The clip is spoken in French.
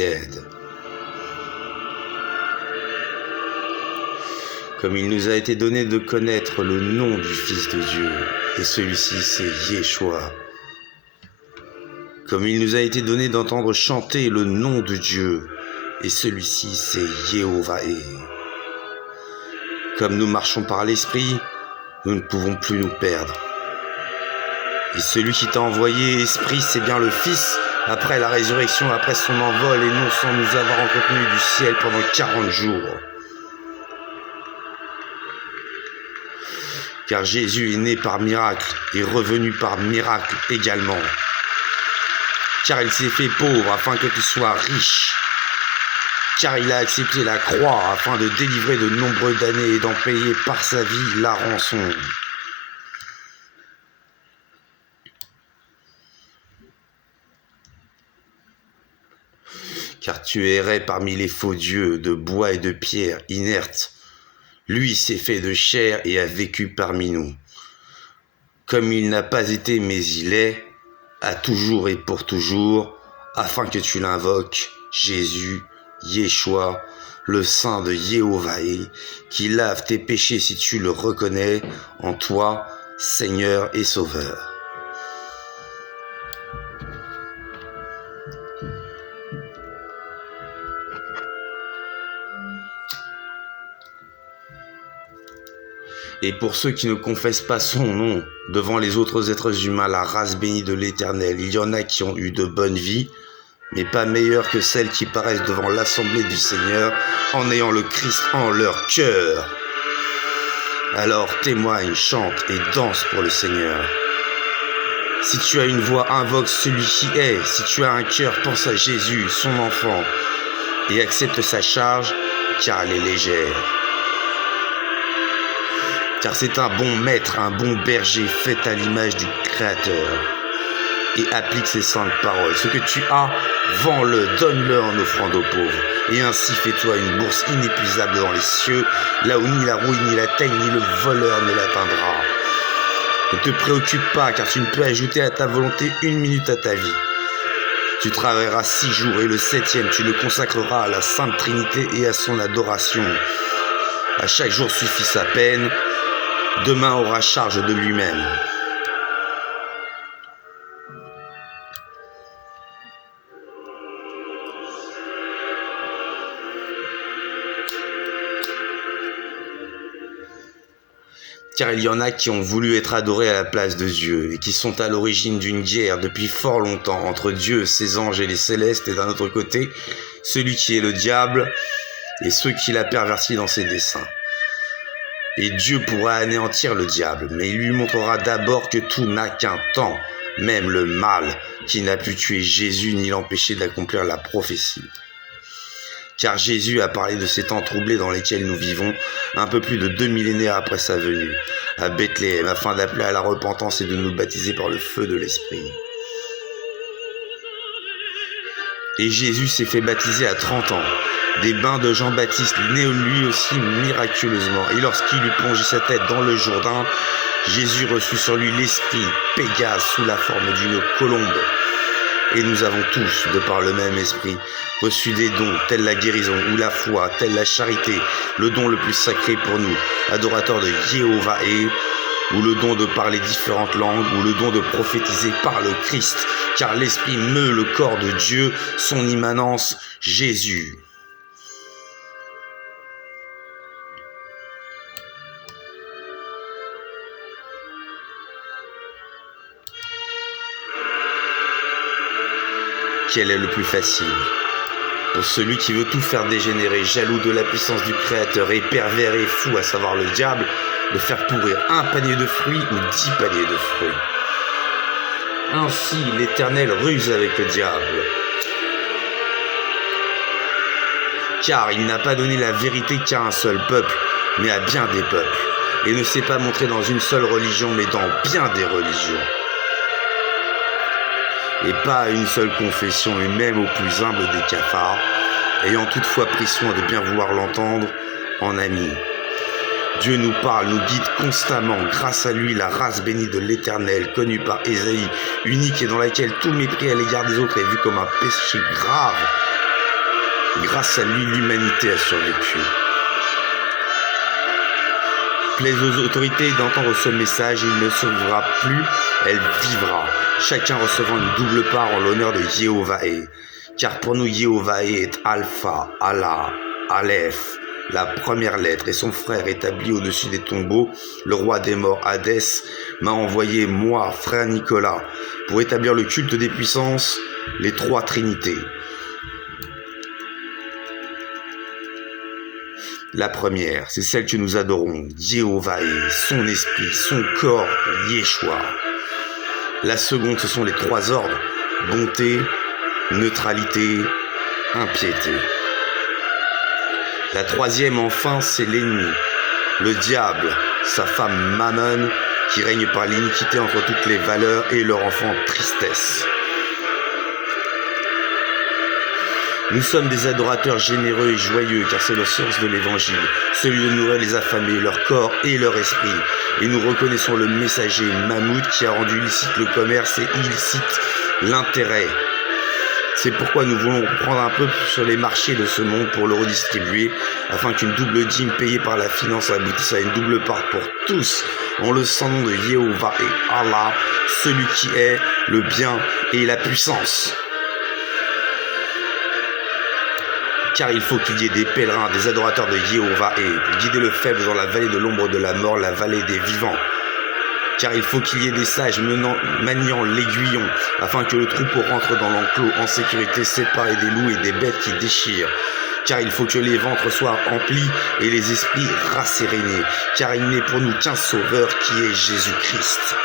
aide. Comme il nous a été donné de connaître le nom du Fils de Dieu, et celui-ci c'est Yeshua. Comme il nous a été donné d'entendre chanter le nom de Dieu, et celui-ci c'est Yehovaé. Comme nous marchons par l'Esprit, nous ne pouvons plus nous perdre. Et celui qui t'a envoyé, Esprit, c'est bien le Fils, après la résurrection, après son envol, et non sans nous avoir entretenus du ciel pendant 40 jours. Car Jésus est né par miracle et revenu par miracle également. Car il s'est fait pauvre afin que tu sois riche. Car il a accepté la croix afin de délivrer de nombreux damnés et d'en payer par sa vie la rançon. Car tu errais parmi les faux dieux de bois et de pierre inertes. Lui s'est fait de chair et a vécu parmi nous. Comme il n'a pas été, mais il est, à toujours et pour toujours, afin que tu l'invoques, Jésus, Yeshua, le Saint de Yehovaé, qui lave tes péchés si tu le reconnais en toi, Seigneur et Sauveur. Et pour ceux qui ne confessent pas son nom devant les autres êtres humains, la race bénie de l'Éternel, il y en a qui ont eu de bonnes vies, mais pas meilleures que celles qui paraissent devant l'assemblée du Seigneur en ayant le Christ en leur cœur. Alors témoigne, chante et danse pour le Seigneur. Si tu as une voix, invoque celui qui est. Si tu as un cœur, pense à Jésus, son enfant, et accepte sa charge, car elle est légère. Car c'est un bon maître, un bon berger fait à l'image du Créateur. Et applique ses saintes paroles. Ce que tu as, vends-le, donne-le en offrande aux pauvres. Et ainsi fais-toi une bourse inépuisable dans les cieux, là où ni la rouille, ni la teigne, ni le voleur ne l'atteindra. Ne te préoccupe pas, car tu ne peux ajouter à ta volonté 1 minute à ta vie. Tu travailleras 6 jours, et le 7e, tu le consacreras à la Sainte Trinité et à son adoration. À chaque jour suffit sa peine. Demain aura charge de lui-même. Car il y en a qui ont voulu être adorés à la place de Dieu et qui sont à l'origine d'une guerre depuis fort longtemps entre Dieu, ses anges et les célestes, et d'un autre côté, celui qui est le diable et ceux qu'il a pervertis dans ses desseins. Et Dieu pourra anéantir le diable, mais il lui montrera d'abord que tout n'a qu'un temps, même le mal, qui n'a pu tuer Jésus ni l'empêcher d'accomplir la prophétie. Car Jésus a parlé de ces temps troublés dans lesquels nous vivons, un peu plus de 2 millénaires après sa venue, à Bethléem, afin d'appeler à la repentance et de nous baptiser par le feu de l'Esprit. Et Jésus s'est fait baptiser à 30 ans. Des bains de Jean-Baptiste, né lui aussi miraculeusement. Et lorsqu'il eut plongé sa tête dans le Jourdain, Jésus reçut sur lui l'Esprit Pégase sous la forme d'une colombe. Et nous avons tous, de par le même Esprit, reçu des dons, tels la guérison ou la foi, telle la charité, le don le plus sacré pour nous, adorateurs de Yehovaé, ou le don de parler différentes langues, ou le don de prophétiser par le Christ, car l'Esprit meut le corps de Dieu, son immanence, Jésus. Quel est le plus facile? Pour celui qui veut tout faire dégénérer, jaloux de la puissance du Créateur et pervers et fou, à savoir le diable, de faire pourrir 1 panier de fruits ou 10 paniers de fruits. Ainsi, l'Éternel ruse avec le diable. Car il n'a pas donné la vérité qu'à un seul peuple, mais à bien des peuples, et ne s'est pas montré dans une seule religion, mais dans bien des religions. Et pas à une seule confession, et même au plus humble des cafards, ayant toutefois pris soin de bien vouloir l'entendre en ami. Dieu nous parle, nous guide constamment, grâce à lui, la race bénie de l'Éternel, connue par Ésaïe, unique et dans laquelle tout mépris à l'égard des autres est vu comme un péché grave, Grâce à lui, l'humanité a survécu. Plaise aux autorités d'entendre ce message, il ne survivra plus, elle vivra, chacun recevant une double part en l'honneur de Yehovahé. Car pour nous, Yehovahé est Alpha, Allah, Aleph, la première lettre, et son frère établi au-dessus des tombeaux, le roi des morts, Hadès, m'a envoyé, moi, frère Nicolas, pour établir le culte des puissances, les trois trinités. La première, c'est celle que nous adorons, Yehovahé, son esprit, son corps, Yeshua. La seconde, ce sont les trois ordres, bonté, neutralité, impiété. La troisième, enfin, c'est l'ennemi, le diable, sa femme Mammon, qui règne par l'iniquité entre toutes les valeurs et leur enfant tristesse. Nous sommes des adorateurs généreux et joyeux, car c'est le sens de l'évangile, celui de nourrir les affamés, leur corps et leur esprit. Et nous reconnaissons le messager Mahmoud qui a rendu illicite le commerce et illicite l'intérêt. C'est pourquoi nous voulons prendre un peu sur les marchés de ce monde pour le redistribuer, afin qu'une double dîme payée par la finance aboutisse à une double part pour tous, en le sang nom de Yehovah et Allah, celui qui est le bien et la puissance. Car il faut qu'il y ait des pèlerins, des adorateurs de Yehovah pour guider le faible dans la vallée de l'ombre de la mort, la vallée des vivants. Car il faut qu'il y ait des sages maniant l'aiguillon, afin que le troupeau rentre dans l'enclos en sécurité, séparé des loups et des bêtes qui déchirent. Car il faut que les ventres soient remplis et les esprits rassérénés, car il n'est pour nous qu'un sauveur qui est Jésus-Christ.